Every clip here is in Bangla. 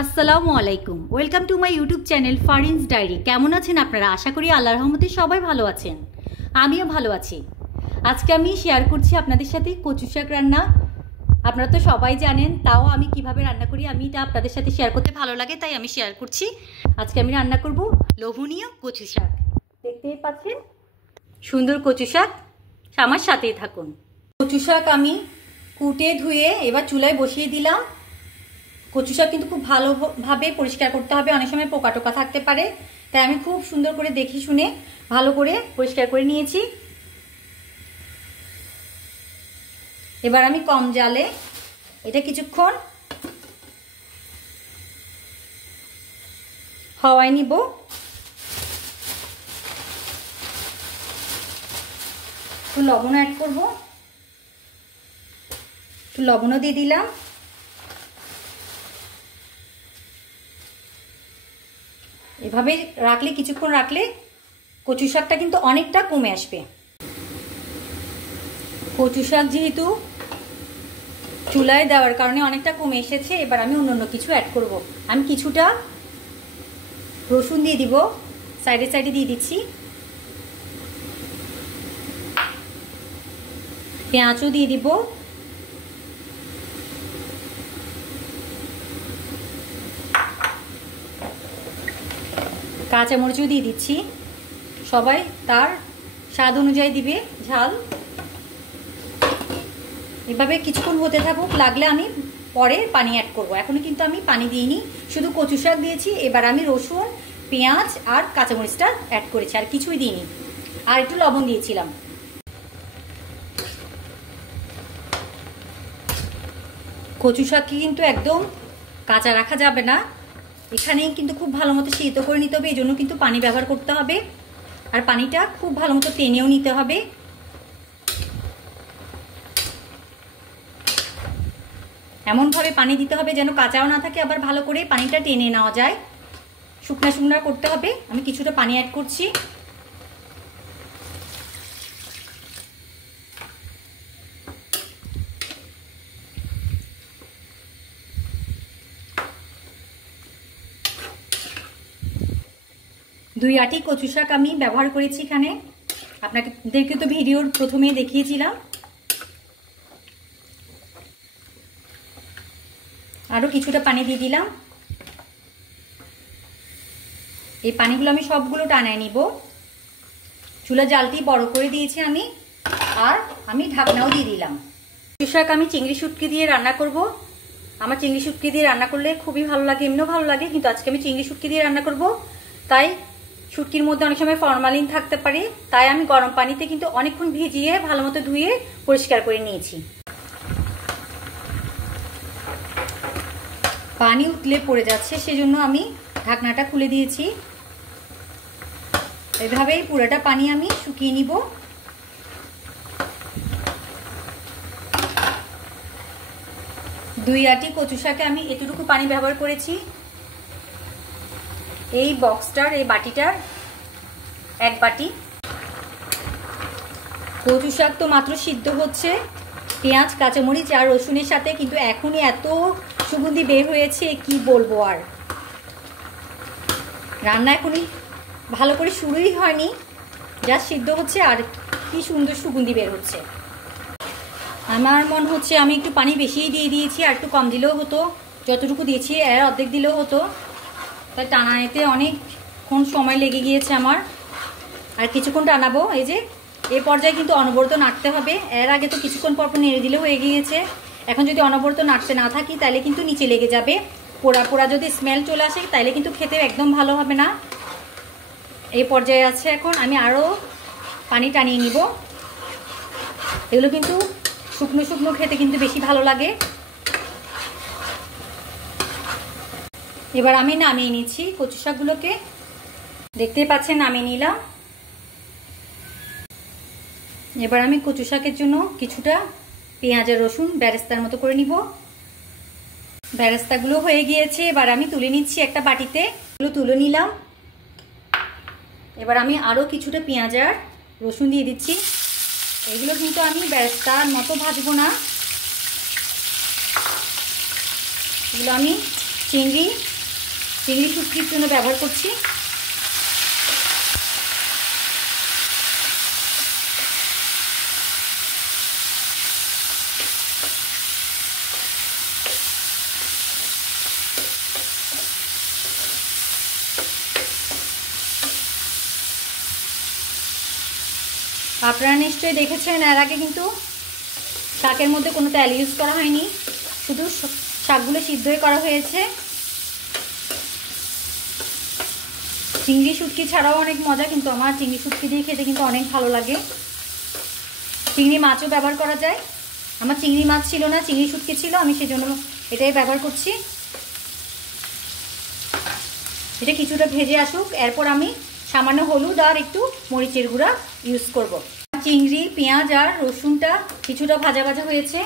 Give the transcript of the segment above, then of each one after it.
আসসালামু আলাইকুম, welcome to my YouTube channel Farin's diary. কেমন আছেন আপনারা? আশা করি আল্লাহর রহমতে সবাই ভালো আছেন, আমিও ভালো আছি। আজকে আমি শেয়ার করছি আপনাদের সাথে কচু শাক রান্না। আপনারা তো সবাই জানেন, তাও আমি কিভাবে রান্না করি আমি এটা আপনাদের সাথে শেয়ার করতে ভালো লাগে, তাই আমি শেয়ার করছি। আজকে আমি রান্না করব লোভনীয় কচু শাক। দেখতেই পাচ্ছেন সুন্দর কচু শাক, আমার সাথেই থাকুন। কচু শাক আমি কুটে ধুয়ে এবার চুলায় বসিয়ে দিলাম। কচু শাক কিন্তু খুব ভালোভাবে পরিষ্কার করতে হবে, অনেক সময় পোকা টোকা থাকতে পারে, তাই আমি খুব সুন্দর করে দেখে শুনে ভালো করে পরিষ্কার করে নিয়েছি। এবার আমি কম জালে এটা কিছুক্ষণ হাওয়ায় নিব। একটু লবণ অ্যাড করব, একটু লবণও দিয়ে দিলাম। এভাবে রাখলে, কিছুক্ষণ রাখলে কচু শাকটা কিন্তু অনেকটা কমে আসবে। কচু শাক যেহেতু চুলায় দেওয়ার কারণে অনেকটা কমে এসেছে, এবার আমি অন্য কিছু অ্যাড করব। আমি কিছুটা রসুন দিয়ে দিব, সাইডে সাইডে দিয়ে দিচ্ছি। পেঁয়াজও দিয়ে দিব, কাঁচামরিচও দিয়ে দিচ্ছি। সবাই তার স্বাদ অনুযায়ী দিবে ঝাল। এভাবে কিছুক্ষণ হতে থাকুক, লাগলে আমি পরে পানি অ্যাড করব। এখনও কিন্তু আমি পানি দিইনি, শুধু কচু শাক দিয়েছি। এবার আমি রসুন, পেঁয়াজ আর কাঁচামরিচটা অ্যাড করেছি, আর কিছুই দিইনি। আর একটু লবণ দিয়েছিলাম। কচু শাককে কিন্তু একদম কাঁচা রাখা যাবে না, এখানেই কিন্তু খুব ভালো মতো সিদ্ধ করে নিতে হবে। এই জন্য কিন্তু পানি ব্যবহার করতে হবে, আর পানিটা খুব ভালো মতো টেনেও নিতে হবে। এমনভাবে পানি দিতে হবে যেন কাঁচাও না থাকে, আবার ভালো করে পানিটা টেনে নেওয়া যায়। শুকনা শুকনা করতে হবে। আমি কিছুটা পানি অ্যাড করছি। দুই আটি কচু শাক আমি ব্যবহার করেছি এখানে, আপনাদেরকে তো ভিডিওর প্রথমেই দেখিয়েছিলাম। আরও কিছুটা পানি দিয়ে দিলাম। এই পানিগুলো আমি সবগুলো টানায় নিব। চুলা জালটি বড় করে দিয়েছি আমি, আর আমি ঢাকনাও দিয়ে দিলাম। কচু শাক আমি চিংড়ি শুটকি দিয়ে রান্না করব। আমার চিংড়ি শুটকি দিয়ে রান্না করলে খুবই ভালো লাগে, এমনিও ভালো লাগে, কিন্তু আজকে আমি চিংড়ি শুটকি দিয়ে রান্না করব। তাই শুটকির মধ্যে অনেক সময় ফরমালিন থাকতে পারে, তাই আমি গরম পানিতে কিন্তু অনেকক্ষণ ভিজিয়ে ভালো মতো ধুয়ে পরিষ্কার করে নিয়েছি। পানি উতলে পড়ে যাচ্ছে, সেজন্য আমি ঢাকনাটা খুলে দিয়েছি। এভাবেই পুরোটা পানি আমি শুকিয়ে নিব। দুই আটি কচু শাকে আমি এতটুকু পানি ব্যবহার করেছি। এই বক্সটার, এই বাটিটার এক বাটি। কচু শাক তো মাত্র সিদ্ধ হচ্ছে, পেঁয়াজ, কাঁচামরিচ আর রসুনের সাথে, কিন্তু এখনই এত সুগন্ধি বের হয়েছে কি বলবো। আর রান্না এখনই ভালো করে শুরুই হয়নি, যা সিদ্ধ হচ্ছে আর কি সুন্দর সুগন্ধি বের হচ্ছে। আমার মনে হচ্ছে আমি একটু পানি বেশিই দিয়ে দিয়েছি, আর একটু কম দিলেও হতো। যতটুকু দিয়েছি এর অর্ধেক দিলেও হতো, তাই টানাতে অনেকক্ষণ সময় লেগে গিয়েছে আমার। আর কিছুক্ষণ টানাবো। এই যে এই পর্যায়ে কিন্তু অনবরত নাড়তে হবে। এর আগে তো কিছুক্ষণ পর নেড়ে দিলে হয়ে গিয়েছে। এখন যদি অনবরত নাড়তে না থাকি তাহলে কিন্তু নিচে লেগে যাবে। পোড়া পোড়া যদি স্মেল চলে আসে তাহলে কিন্তু খেতে একদম ভালো হবে না। এই পর্যায়ে আছে এখন আমি আরও পানি টানিয়ে নিব। এগুলো কিন্তু শুকনো শুকনো খেতে কিন্তু বেশি ভালো লাগে। এবার আমি নামিয়ে নিচ্ছি কচু শাকগুলোকে। দেখতেই পাচ্ছেন নামিয়ে নিলাম। এবার আমি কচু শাকের জন্য কিছুটা পেঁয়াজ আর রসুন বেরেস্তার মতো করে নিব। বেরেস্তাগুলো হয়ে গিয়েছে, এবার আমি তুলে নিচ্ছি একটা বাটিতে। এগুলো তুলে নিলাম। এবার আমি আরও কিছুটা পেঁয়াজ আর রসুন দিয়ে দিচ্ছি। এগুলো কিন্তু আমি বেরেস্তার মতো ভাজবো না, এগুলো আমি চিংড়ি শুটকির জন্য ব্যবহার করছি। আপনারা নিশ্চয়ই দেখেছেন এর আগে কিন্তু শাকের মধ্যে কোনো তেল ইউজ করা হয়নি, শুধু শাকগুলো সিদ্ধই করা হয়েছে। চিংড়ি শুটকি ছাড়াও অনেক মজা, কিন্তু আমার চিংড়ি শুটকি দিয়ে খেতে কিন্তু অনেক ভালো লাগে। চিংড়ি মাছও ব্যবহার করা যায়। আমার চিংড়ি মাছ ছিল না, চিংড়ি শুটকি ছিল, আমি সেজন্য এটাই ব্যবহার করছি। এটা কিছুটা ভেজে আসুক, এরপর আমি সামান্য হলুদ আর একটু মরিচের গুঁড়া ইউজ করব। চিংড়ি, পেঁয়াজ আর রসুনটা কিছুটা ভাজা ভাজা হয়েছে,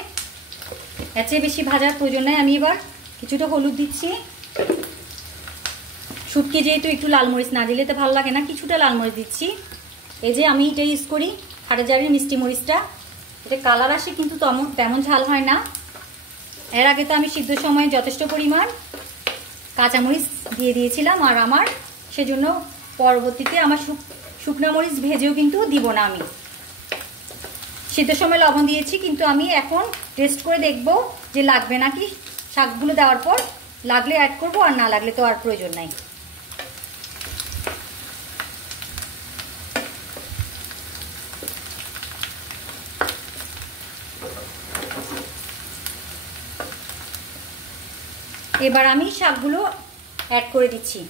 এর চেয়ে বেশি ভাজার প্রয়োজন নেই। আমি এবার কিছুটা হলুদ দিচ্ছি। শুটকি যেহেতু একটু লাল মরিচ না দিলে তো ভালো লাগে না, কিছুটা লাল মরিচ দিচ্ছি। এই যে আমি এটা ইউজ করি হাটাজারির মিষ্টি মরিচটা, এটা কালার আসে কিন্তু তেমন ঝাল হয় না। এর আগে তো আমি সিদ্ধ সময় যথেষ্ট পরিমাণ কাঁচামরিচ দিয়ে দিয়েছিলাম, আর আমার সেজন্য পরবর্তীতে আমার শুকনো মরিচ ভেজেও কিন্তু দিব না। আমি সিদ্ধ সময় লবণ দিয়েছি, কিন্তু আমি এখন টেস্ট করে দেখব যে লাগবে নাকি। শাকগুলো দেওয়ার পর লাগলে অ্যাড করব, আর না লাগলে তো আর প্রয়োজন নাই। এবার আমি শাকগুলো অ্যাড করে দিচ্ছি।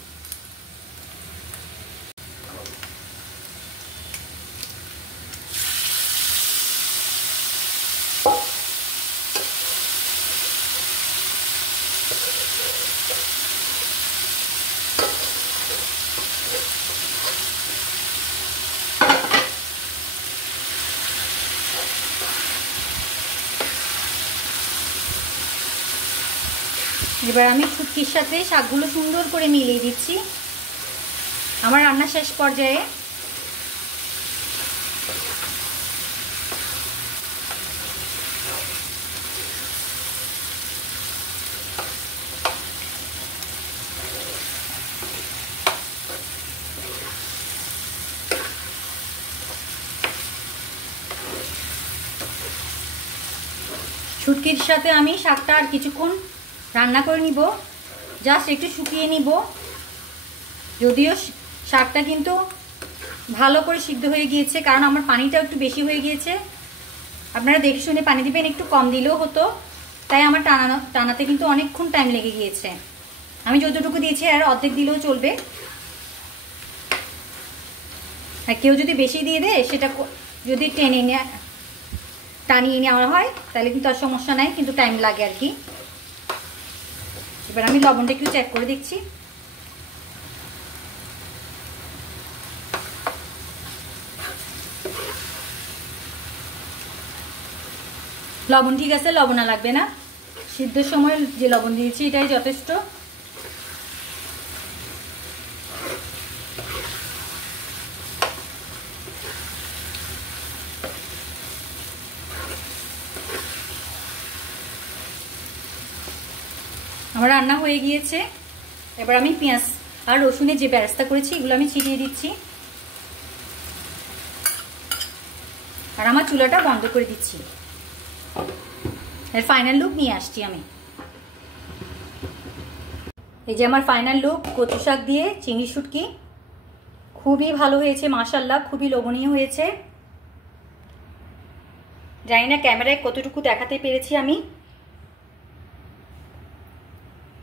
এবার আমি শুটকির সাথে শাকগুলো সুন্দর করে মিলিয়ে দিচ্ছি। আমার রান্না শেষ পর্যায়ে। শুটকির সাথে আমি শাকটা আর কিছুক্ষণ রান্না করে নিব, জাস্ট একটু শুকিয়ে নিব। যদিও শাকটা কিন্তু ভালো করে সিদ্ধ হয়ে গিয়েছে, কারণ আমার পানিটা একটু বেশি হয়ে গিয়েছে। আপনারা দেখে শুনে পানি দিবেন, একটু কম দিলেও হতো। তাই আমার টানাতে কিন্তু অনেকক্ষণ টাইম লেগে গিয়েছে। আমি যতটুকু দিয়েছি আর অর্ধেক দিলেও চলবে। আর কেউ যদি বেশি দিয়ে দেয়, সেটা যদি টানিয়ে নেওয়া হয় তাহলে কিন্তু আর সমস্যা নাই, কিন্তু টাইম লাগে আর কি। এবার আমি লবণটা একটু চেক করে দেখছি। লবণ ঠিক আছে, লবণ লাগবে না। সিদ্ধের সময় যে লবণ দিয়েছি এটাই যথেষ্ট। আমার রান্না হয়ে গিয়েছে। এবার আমি পেঁয়াজ আর রসুনের যে বেরেস্তা করেছি এগুলো আমি ছিটিয়ে দিচ্ছি, আর আমার চুলাটা বন্ধ করে দিচ্ছি। এর ফাইনাল লুক নিয়ে আসছি আমি। এই যে আমার ফাইনাল লুক, কচু শাক দিয়ে চিংড়ি শুটকি। খুবই ভালো হয়েছে মাশাআল্লাহ, খুবই লোভনীয় হয়েছে। জানি না ক্যামেরায় কতটুকু দেখাতে পেরেছি আমি।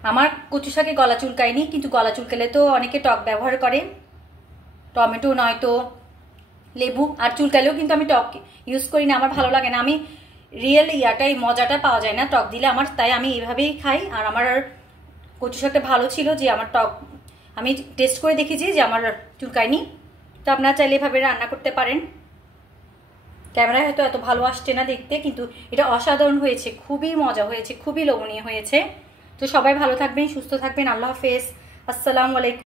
আমার কচু শাকে গলা চুলকায়নি, কিন্তু গলা চুলকালে তো অনেকে টক ব্যবহার করে, টমেটো নয়তো লেবু। আর চুলকালেও কিন্তু আমি টক ইউজ করি না, আমার ভালো লাগে না। আমি রিয়েল মজাটা পাওয়া যায় না টক দিলে আমার, তাই আমি এইভাবেই খাই। আর আমার কচু শাকটা ভালো ছিল যে আমার টক, আমি টেস্ট করে দেখেছি যে আমার চুলকায়নি। তো আপনারা চাইলে এভাবে রান্না করতে পারেন। ক্যামেরায় হয়তো এত ভালো আসছে না দেখতে, কিন্তু এটা অসাধারণ হয়েছে, খুবই মজা হয়েছে, খুবই লোভনীয় হয়েছে। তো সবাই ভালো থাকবেন, সুস্থ থাকবেন। আল্লাহ হাফেজ, আসসালামু আলাইকুম।